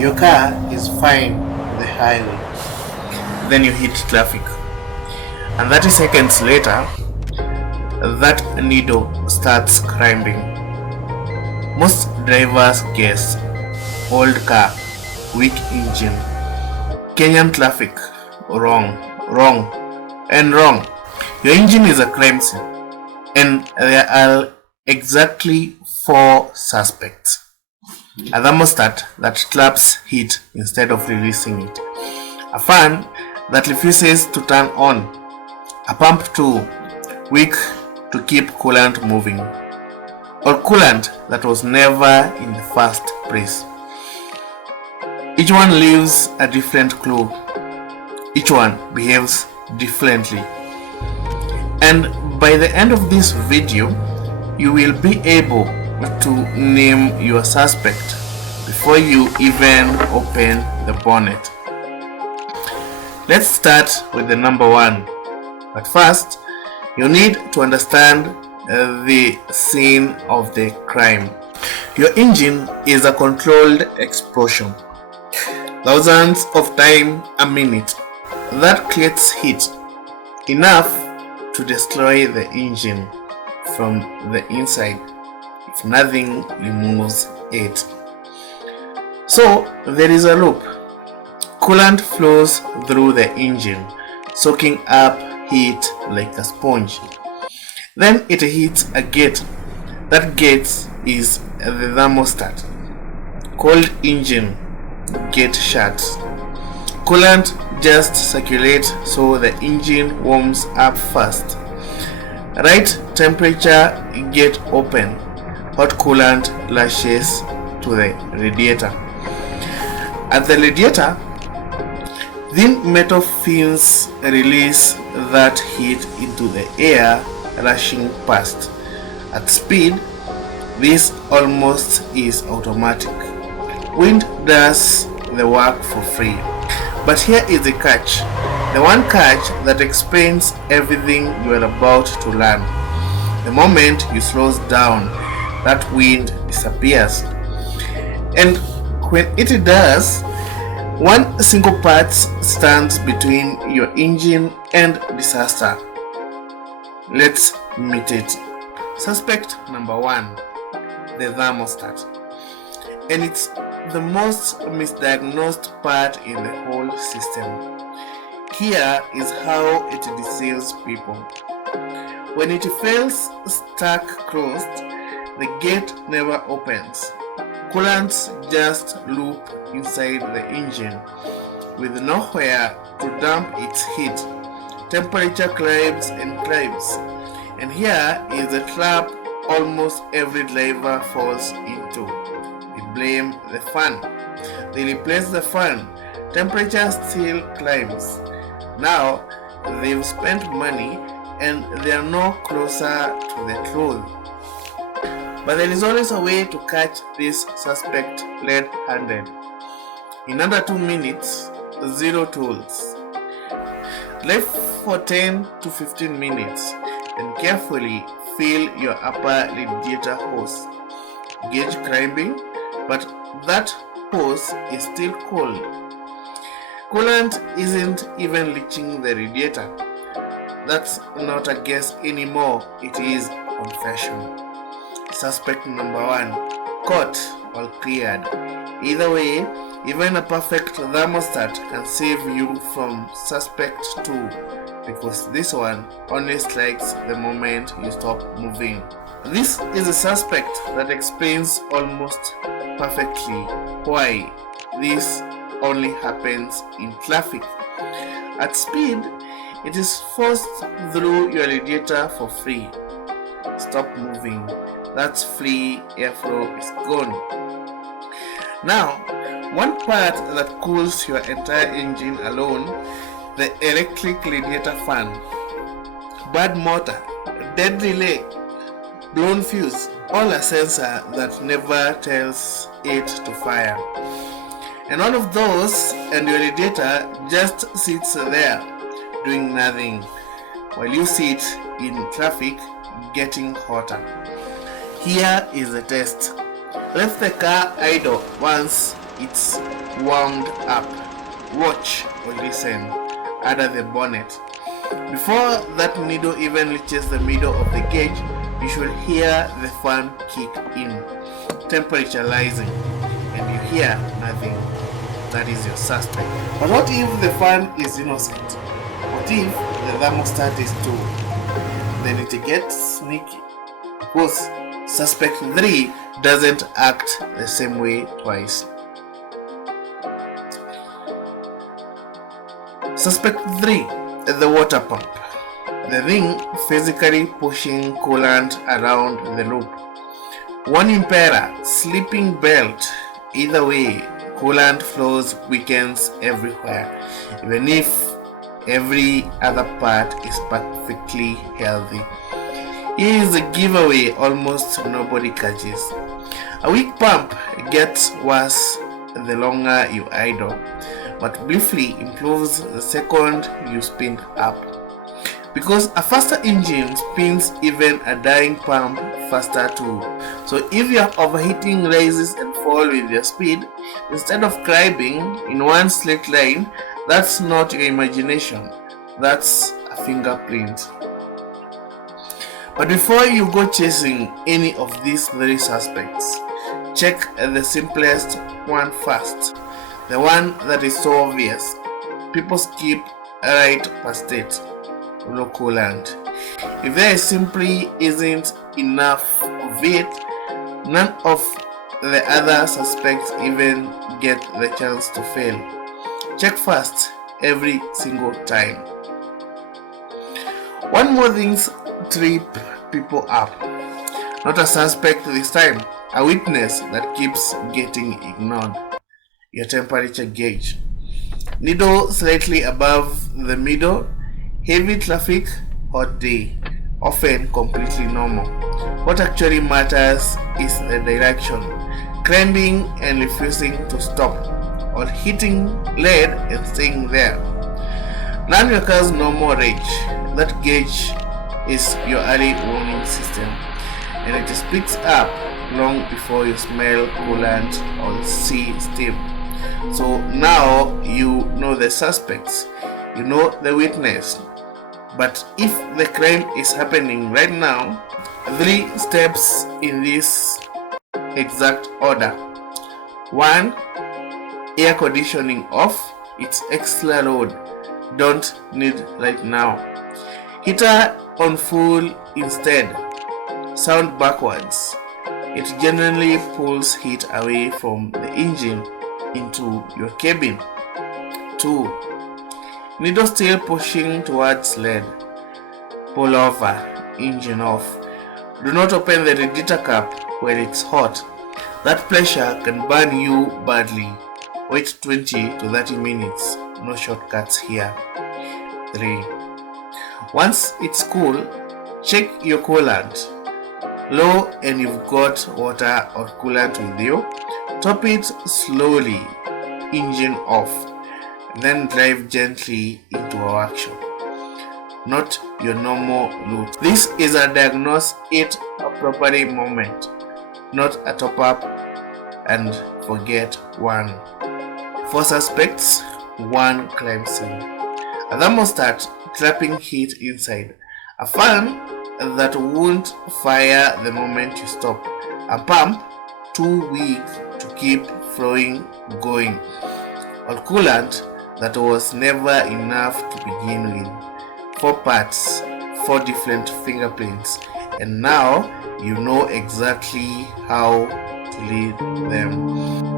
Your car is fine on the highway. Then you hit traffic. And 30 seconds later, that needle starts climbing. Most drivers guess old car, weak engine. Kenyan traffic, wrong, and wrong. Your engine is a crime scene, and there are exactly 4 suspects. A thermostat that traps heat instead of releasing it. A fan that refuses to turn on. A pump too weak to keep coolant moving. Or coolant that was never in the first place. Each one leaves a different clue. Each one behaves differently. And by the end of this video, you will be able to name your suspect before you even open the bonnet. Let's start with the number 1. But first, you need to understand the scene of the crime. Your engine is a controlled explosion. Thousands of times a minute. That creates heat, enough to destroy the engine from the inside if nothing removes it. So there is a loop. Coolant flows through the engine, soaking up heat like a sponge. Then it hits a gate. That gate is the thermostat. Cold engine, gate shut. Coolant just circulates so the engine warms up fast. Right temperature, gate open. Hot coolant lashes to the radiator. At the radiator, thin metal fins release that heat into the air rushing past. At speed, this almost is automatic. Wind does the work for free. But here is the catch. The one catch that explains everything you are about to learn. The moment you slow down, that wind disappears. And when it does, one single part stands between your engine and disaster. Let's meet it. Suspect number 1, the thermostat. And it's the most misdiagnosed part in the whole system. Here is how it deceives people. When it feels stuck closed, the gate never opens. Coolants just loop inside the engine with nowhere to dump its heat. Temperature climbs and climbs. And here is the trap almost every driver falls into. They blame the fan. They replace the fan. Temperature still climbs. Now they've spent money and they are no closer to the truth. But there is always a way to catch this suspect red-handed. In under 2 minutes, 0 tools. Drive for 10 to 15 minutes and carefully fill your upper radiator hose. Gauge climbing, but that hose is still cold. Coolant isn't even reaching the radiator. That's not a guess anymore, it is confession. Suspect number 1, caught or cleared. Either way, even a perfect thermostat can save you from suspect 2, because this one only strikes the moment you stop moving. This is a suspect that explains almost perfectly why this only happens in traffic. At speed, it is forced through your radiator for free. Stop moving. That's free airflow is gone. Now, one part that cools your entire engine alone, the electric radiator fan. Bad motor, dead relay, blown fuse, all a sensor that never tells it to fire. And all of those and your radiator just sits there doing nothing while you sit in traffic getting hotter. Here is the test. Let the car idle once it's warmed up, watch or listen under the bonnet. Before that needle even reaches the middle of the gauge, you should hear the fan kick in, temperature rising, and you hear nothing. That is your suspect. But what if the fan is innocent? What if the thermostat is too? Then it gets sneaky, because suspect 3 doesn't act the same way twice. Suspect 3, the water pump. The thing physically pushing coolant around the loop. One impeller, sleeping belt, either way, coolant flows weakens everywhere, even if every other part is perfectly healthy. Here is a giveaway almost nobody catches. A weak pump gets worse the longer you idle, but briefly improves the second you spin up. Because a faster engine spins even a dying pump faster too. So if your overheating rises and falls with your speed, instead of climbing in one straight line, that's not your imagination, that's a fingerprint. But before you go chasing any of these three suspects, check the simplest one first. The one that is so obvious. People skip right past it. No coolant. If there simply isn't enough of it, none of the other suspects even get the chance to fail. Check first every single time. One more thing trip people up. Not a suspect this time, a witness that keeps getting ignored. Your temperature gauge. Needle slightly above the middle. Heavy traffic, hot day, often completely normal. What actually matters is the direction, climbing and refusing to stop, or hitting lead and staying there. None occurs normal range. That gauge is your early warning system, and it speaks up long before you smell coolant or see steam. So now you know the suspects, you know the witness. But if the crime is happening right now, 3 steps in this exact order. 1. Air conditioning off. It's extra load. Don't need right now. Heater on full instead. Sound backwards. It generally pulls heat away from the engine into your cabin. 2. Needle still pushing towards lead. Pull over, engine off. Do not open the radiator cap when it's hot. That pressure can burn you badly. Wait 20 to 30 minutes. No shortcuts here. 3. Once it's cool, check your coolant. Low and you've got water or coolant with you. Top it slowly, engine off. Then drive gently into a workshop, not your normal route. This is a diagnose it properly moment, not a top up and forget one. 4 suspects, 1 crime scene. A thermostat trapping heat inside. A fan that won't fire the moment you stop. A pump too weak to keep flowing going. Or coolant that was never enough to begin with. 4 parts, 4 different fingerprints, and now you know exactly how to lead them.